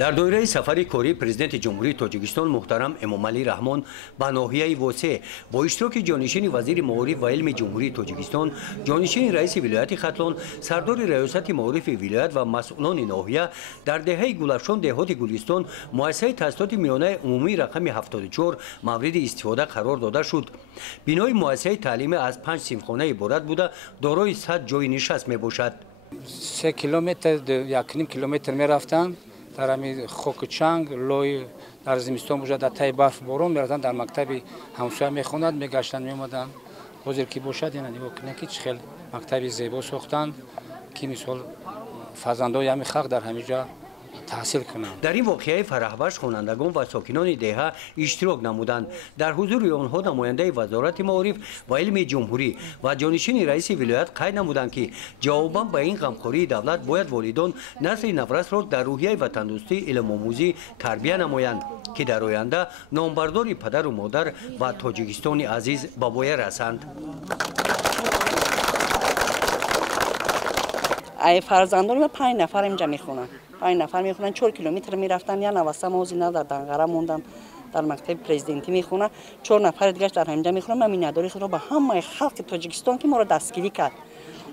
در دوره سفر کاری پرزیدنت جمهوری تاجیکستان محترم امامعلی رحمان به ناحیه واسه با اشتراک جانشین وزیر معارف و علم جمهوری تاجیکستان، جانشین رئیس ولایت ختلان، سردار ریاست معارف ولایت و مسئولان ناحیه در دهه گلفشان دهات گلستان مؤسسه تاسیسات میانه عمومی رقم 74 مورد استفاده قرار داده شد. بنای مؤسسه تعلیم از 5 صنفخانه عبارت بوده دارای 100 جای نشست می باشد. 3 کیلومتر 1.5 کیلومتر می رفتن در همین خوکچنگ لوی در زمستان بوده در تای برف بارون میرفتن در مکتب همسایه میخوندن میگشتن میومدن حاضر کی باشد یعنی نگاه کنید چه خیلی مکتب زیبا ساختن که مثال فرزندای همین خلق در همینجا تحصیل کنند. در این واقعه فرحبخش خوانندگان و ساکنان دهه اشتراک نمودند. در حضور آنها نماینده وزارت معارف و علم جمهوری و جانشین رئیس ولایت قید نمودند که جواباً به این غمخوری دولت باید والدان نسل نورس را در روحیه وطن‌دوستی علم آموزی تربیت نمایند که در آینده نامبردار پدر و مادر و تاجیکستان عزیز به پایه رسند. ای فرزندان ما 5 نفر اینجا میخونن. 5 نفر میخونن 4 کیلومتر میرفتن یا نوسته موزی نه در دنگره موندن در مکتب پرزیدنتی میخونن 4 نفر دیگه در همینجا میخونن. من مینداری خود رو به همه خلق تاجیکستان که ما رو دستگیری کرد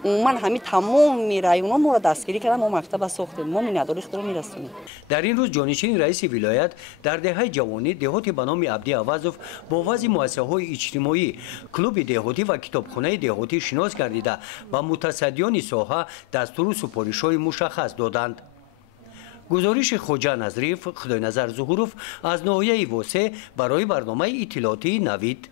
من همین تمام رایونا ما رو دستگیری کردن ما مکتب ساختیم ما مینداری خود رو میرسونیم. در این روز جانشین رئیس ولایت در دهه جوانی دهاتی به نام عبدی عوضوف با وضع مؤسسه‌های اجتماعی کلوب دهاتی و کتابخانه دهاتی شناس گردیده و متصدیان ساحه دستور و سپارش‌های مشخص دادند. گزارش خوجا نظریف خدای نظر ظهوروف از ناحیه واسه برای برنامه اطلاعاتی نوید.